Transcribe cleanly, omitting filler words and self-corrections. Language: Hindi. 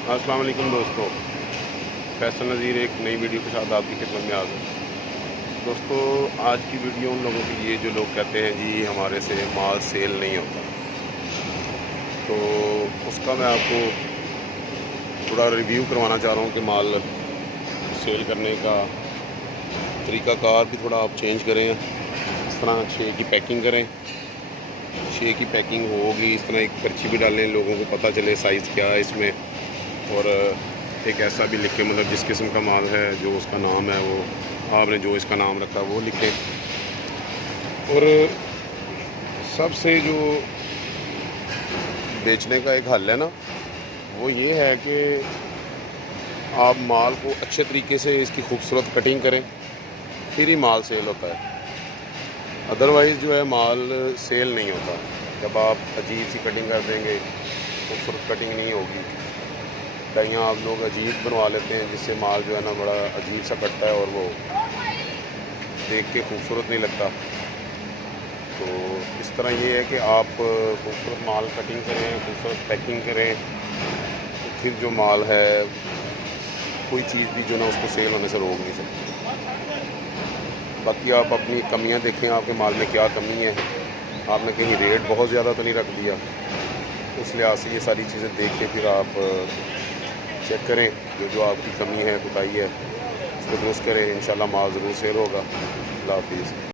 अस्सलाम वालेकुम दोस्तों, फैसल नज़ीर एक नई वीडियो के साथ आपकी खिदमत में हाज़िर। दोस्तों, आज की वीडियो उन लोगों के लिए जो लोग कहते हैं जी हमारे से माल सेल नहीं होता, तो उसका मैं आपको थोड़ा रिव्यू करवाना चाह रहा हूँ कि माल सेल करने का तरीक़ाकार भी थोड़ा आप चेंज करें। इस तरह शे की पैकिंग करें, शे की पैकिंग होगी, इस तरह एक पर्ची भी डालें, लोगों को पता चले साइज़ क्या है इसमें, और एक ऐसा भी लिखें मतलब जिस किस्म का माल है, जो उसका नाम है, वो आपने जो इसका नाम रखा वो लिखें। और सबसे जो बेचने का एक हल है ना, वो ये है कि आप माल को अच्छे तरीके से इसकी खूबसूरत कटिंग करें, फिर ही माल सेल होता है। अदरवाइज़ जो है माल सेल नहीं होता। जब आप अजीब सी कटिंग कर देंगे, खूबसूरत कटिंग नहीं होगी। कहीं आप लोग अजीब बनवा लेते हैं जिससे माल जो है ना बड़ा अजीब सा कटता है और वो देख के खूबसूरत नहीं लगता। तो इस तरह ये है कि आप खूबसूरत माल कटिंग करें, खूबसूरत पैकिंग करें, तो फिर जो माल है कोई चीज़ भी जो ना उसको सेल होने से रोक नहीं सकती। बाकी आप अपनी कमियां देखें, आपके माल में क्या कमी है। आपने कहीं रेट बहुत ज़्यादा तो नहीं रख दिया, उस लिहाज से ये सारी चीज़ें देख के फिर आप चेक करें, जो आपकी कमी है, कोताही है, उसको दुरुस्त करें। इंशाल्लाह माल ज़रूर सेल होगा। अल्लाह हाफ़िज़।